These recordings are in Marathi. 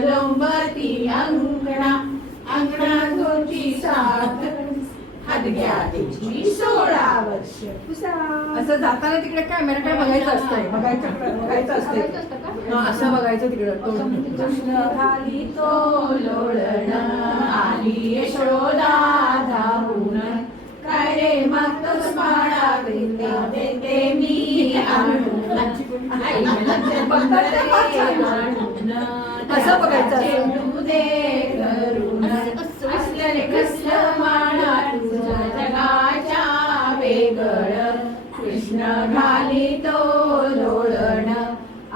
लोंबती अंगणा अंगणा तुमची सात तिची सोळा वर्ष. असं जाताना तिकडे कॅमेरा काय बघायचं असतंय? बघायचं बघायचं असतंय. असं बघायचं तिकडं. तो- कृष्ण घाली तो लोळण. आली यशोदा धावून काय रे मागतोस देते देते मी आणून. असं बघायचं रे कसलं माळा तुझं जगाच्या वेगळ कृष्ण घाली तो लोळण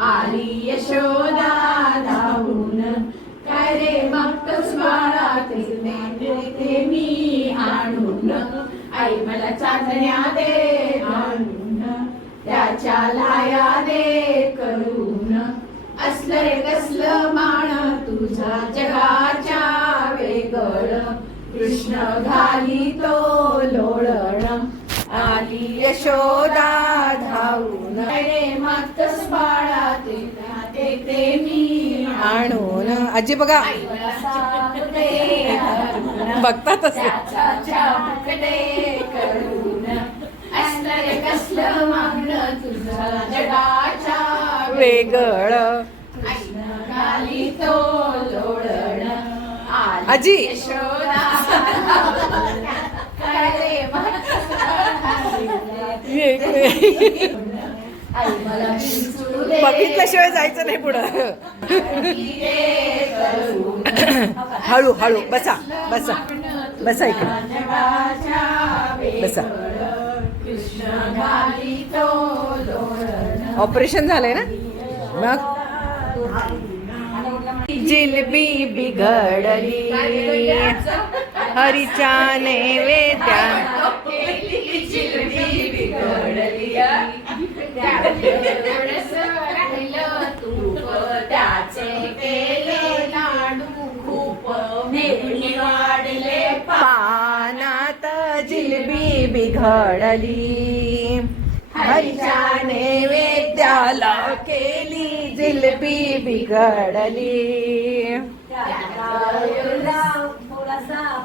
आली यशोदा धावून काय रे ते मी आणून आई मला चांदण्या दे आणून त्याच्या लाया दे करून असलं रे कसलं माण तुझा जगाच्या वेगळ. कृष्ण घाली तो लोळण. आली यशोदा धावून. रे मागतस बाळा ते मी आणून. आजी बघा. बघतात कसलं मागणं तुझं जगाच्या वेगळं. घाली तो लोळण आली आजी. बघितल्याशिवाय जायचं नाही पुढं. हळू हळू. बसा बसा. बसा इकडे. बसा. ऑपरेशन झालंय ना? मग? जिलबी बिघडली. हरिचाने वेद्या. पानात जिलबी बिघडली. हरिचाने वेद्या. नैवेद्याला केली जिलबी बिघडली.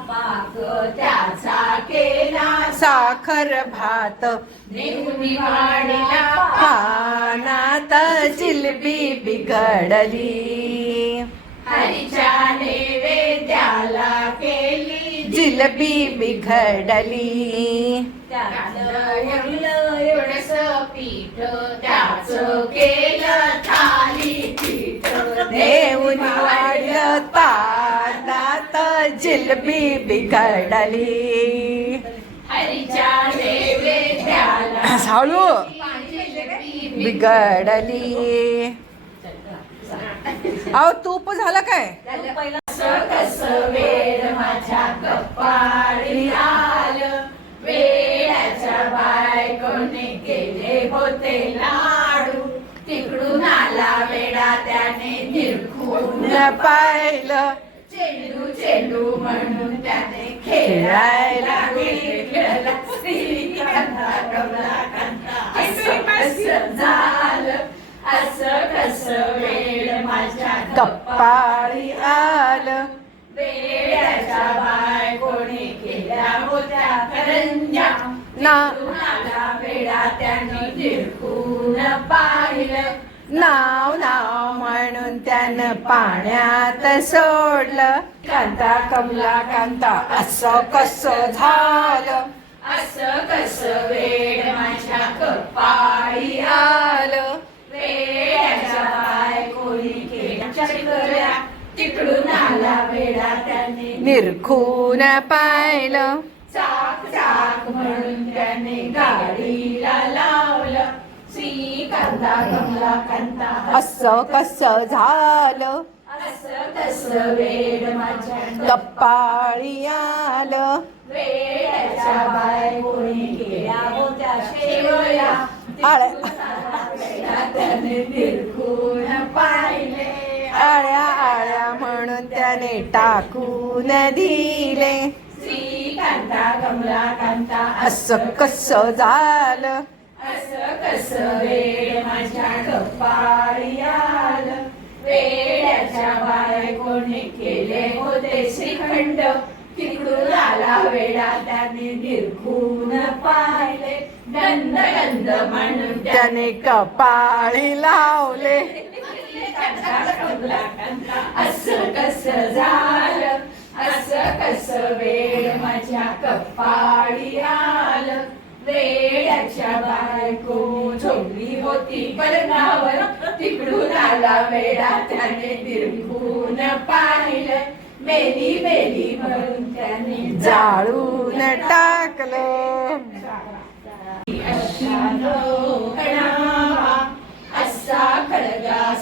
पाक त्याचा केला. साखर भात नेहमी वाढला पानात जिलबी बिघडली. हरीच्या नैवेद्याला केली. जिलबी बिघडली. पीठ त्याच केलं थाली पीठ देऊन वाढलं पानात जिलबी बिघडली हरीच्या जिलबी बिघडली अहो तूप झालं काय? कसं वेळ माझ्या कपाळी आलं वेळाच्या बायकोने केले होते लाडू. तिकडून आला वेडा त्याने निरखून पाहिलं. चेंडू चेंडू म्हणून त्याने खेळायला झालं. असं कसं वेळ कपाळी आलं. वेड्याच्या बायकोने केल्या होत्या करंजा ना. वेडा त्याने पाहिलं. नाव नाव म्हणून त्यानं पाण्यात सोडलं. कांता कमला कांता असं कसं झालं? असं कसं वेड माझ्या कपाळी आलं. तिकडून आला वेडा त्याने. निरखून पाहिलं. चाक चाक म्हणून त्याने गाडीला लावलं. श्रीकांता कमला कांता असं कसं झालं? असं कसं वेड माझ्या कपाळी आलं. वेड्याच्या बायकोने केल्या होत्या शेवया. वेडा त्याने निरखून पाहिले. आळ्या आळ्या म्हणून त्याने टाकून दिले. श्रीकांता कमला कांता असं कसं झालं? असं कसं वेड माझ्या कपाळी आलं? वेड्याच्या वेड्याच्या बायकोने केले होते श्रीखंड. तिकडून आला वेडा त्याने निरखून पाहिले. गंध गंध म्हणून त्याने कपाळी लावले. असं कस झालं? असं कस वेळ माझ्या कपाळी आलं? वेड्याच्या बायको झोपली होती पलंगावर. तिकडून आला वेडा त्याने निरखून पाहिलं. मेली मेली म्हणून त्याने जाळून टाकलं. असा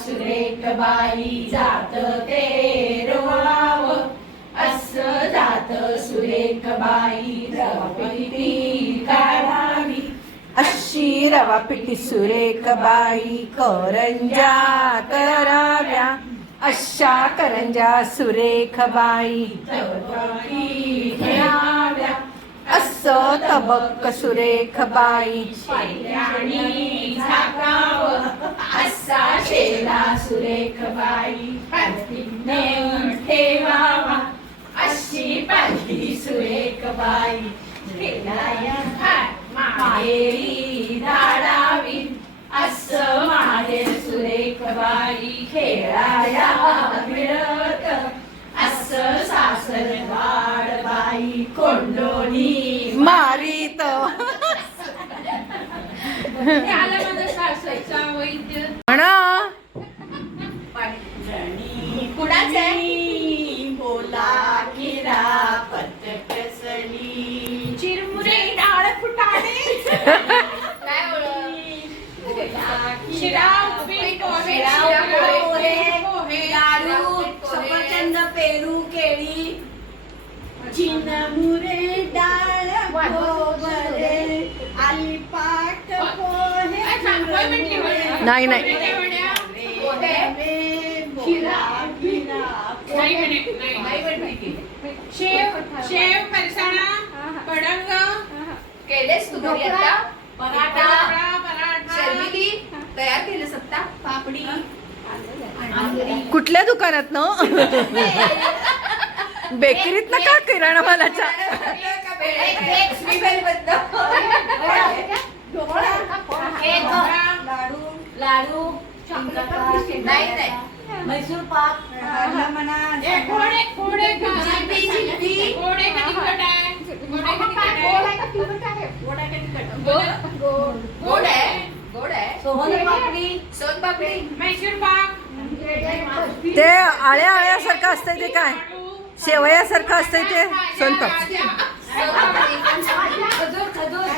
खडगा सुरेख बाई जात ते रोवाव अस जात सुरेख बाई रवी काढावी. अशी रवापिटी सुरेख बाई करंजा कराव्या. अशा करंजा सुरेख बाई चौथी खेळाव्या असं सुरेख बाई असा शेला सुरेख बाई नेऊन ठेवावा अशी पालखी सुरेख बाई माहेरी धाडावी असं माहेर सुरेख बाई खेळाया म्हणा. बोला किरा पत कसली चिरमुरे डाळ फुटाणे. पेरू केळी. चिनमुरे नाही नाही शेव शेव फरसाणा कडंग केलेस तू घरी आता पराठा पापडा, पराठा शर्मिली तयार केलं सत्ता पापडी कुठल्या दुकानात ना बेकरीत ना का किराणा मालाच्या लाडू नाही नाही. मैसूर पाक आहे? गोड आहे सोनपापडी सोनपापडी मैसूर ते आळ्या आळ्यासारखं असतंय ते काय? लाडू. शेवयासारखं असतंय ते? सोनपाप खजूर.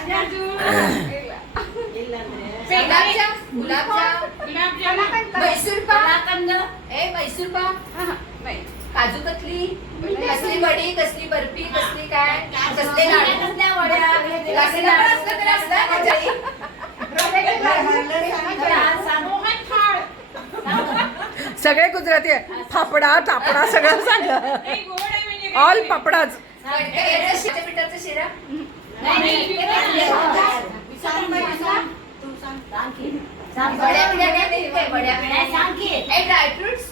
खजूर. गुलाबजाम गुलाबजाम. गुलाबजाम मैसूर पाक ए मैसूर पाक काजू कतली कसली वडी कसली बर्फी कसली काय कसले लाडू? कसल्या वड्या? असलं तरी असलं सगळे गुजराती आहे. फाफडा तापडा सगळं सांग. नाही, गोड आहे ऑल पापडाच शिरा बिड्या काय नाही काय? वड्या बिड्या ए ड्रायफ्रुट्स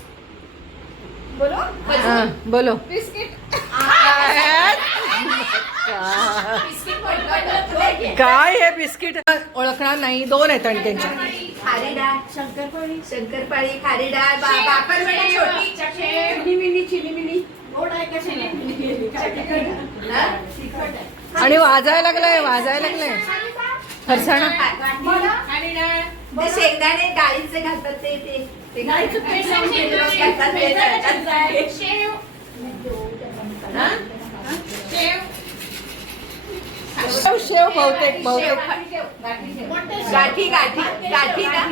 बोलो? हा, बोलो. बिस्किट. काय हे बिस्किट? ओळखणार नाही दोन आहेत आणि त्यांच्या. खारी डाळ. शंकरपाळी. शंकरपाळी खारी डाळ बा- बाकरवडी छोटी. चिनी मिनी चिनी मिनी गोड आहे का हा? आणि वाजायला लागलंय वाजायला लागलंय. फरसाणा खारी डाळ. ते शेंगदाणे डाळीचे घालतात ते ते ते घालतात. ते घालतात. शेव. हा? शेव. शेव शेव बहुतेक बहुतेक. गाठी गाठी गाठी ना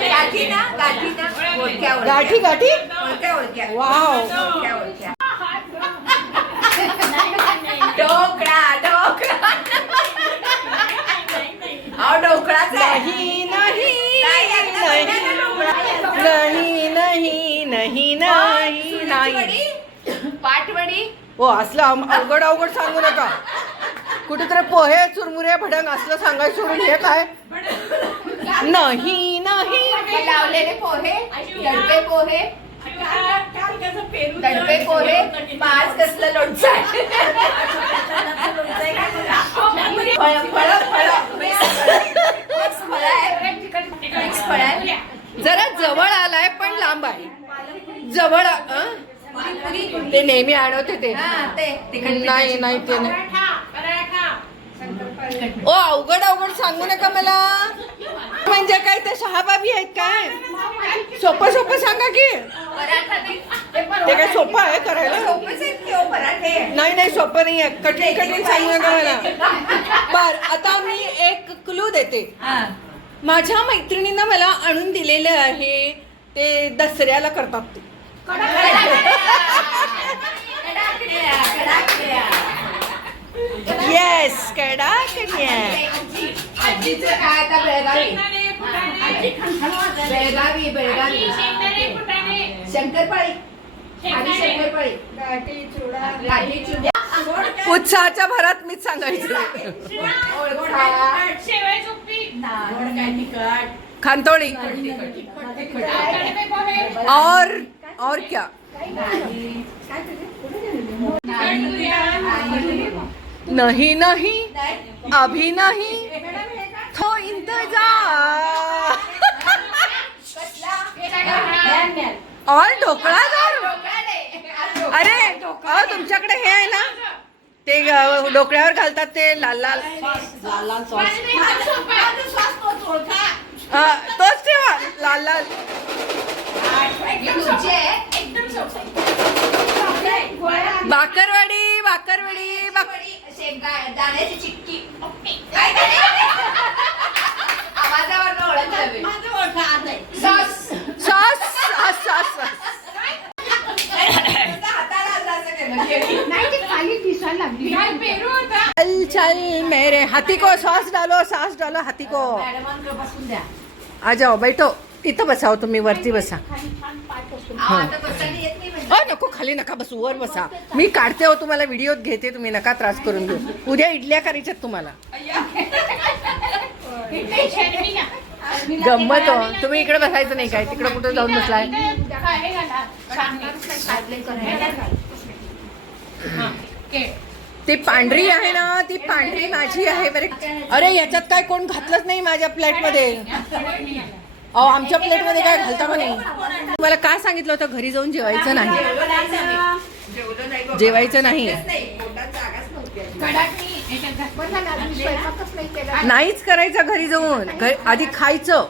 गाठी ना गाठी ना ओळख्या ओळख्या. गाठी गाठी? ओळख्या ओळख्या. वाव. ओळख्या ओळख्या. ढोकळा ढोकळा. अहो ढोकळाच आहे. नाही. नाही, नाही. नाही नाही पाटवडी हो असलं अवघड अवघड सांगू नका. कुठेतरी पोहे चुरमुरे भडंग असलं सांगायचं सोडून हे काय? नाही नाही. लावलेले पोहे दडपे पोहे दडपे कसलं लोणचं आहे? फळं, फळं, फळं. फळं आहे. फळं आहे. जरा जवळ आलाय पण लांब आहे. जवळ? ते नेहमी आणवते ते. हा, नाही नाही ते नाही. पराठा पराठा. ओ अवघड अवघड सांगू नका मला. म्हणजे काय ते सहाबाबी आहेत काय? सोपं सोपं सांगा की. पराठा ते- ते काय सोपं आहे करायला? हो पराठे? नाही नाही सोपं नाही आहे. कठीण कठीण सांगू नका मला. बर आता मी एक क्लू देते. हा. माझ्या मैत्रिणीनं मला आणून दिलेले आहे. ते दसऱ्याला करतात ते. येस कडा बेळगावी? बेळगावी शंकरपाळी. शंकरपाळी. गाठी चुड्या उत्साहाच्या भरात मीच सांगायचं. खांतोळी और और क्या? नहीं नहीं अभी नहीं. तो इंतजार. और ढोकळा जर अरे अहो तुमच्याकडे हे आहे ना? ते डोकळ्यावर घालतात ते लाल लाल. लाल लाल सॉस. हा, तोच ठेवा लाल लाल. बाकरवाडी बाकरवाडी बाक- दाण्याची चिक्की काय झाले? आवाजावर ओळखलं sauce sauce sauce sauce sauce. हाताला असं असं केलं काय पेरू चल मेरे हाथी को सॉस डालो सॉस डालो हाथी को मॅडमांकडे बसून द्या. आ जाओ बैठो. इथं बसाव तुम्ही वरती बसा. म्हणजे. अ नको खाली नका बसू वर बसा. मी काढते हो तुम्हाला व्हिडिओत घेते तुम्ही नका त्रास करून घेऊ. उद्या इडल्या करायच्यात तुम्हाला. गंमत हो. तुम्ही इकडे बसायचं नाही काय? तिकडे कुठं जाऊन बसलाय? काय घाला. ती पांढरी आहे ना ती पांढरी माझी आहे बरे. अरे याच्यात काय कोण घातलंच नाही माझ्या प्लेटमध्ये? अहो आमच्या प्लेटमध्ये काय घालता का नाही. तुम्हाला काय सांगितलं होतं घरी जाऊन जेवायचं नाही? जेवायचं नाही. नाहीच करायचं घरी जाऊन. आधी खायचं.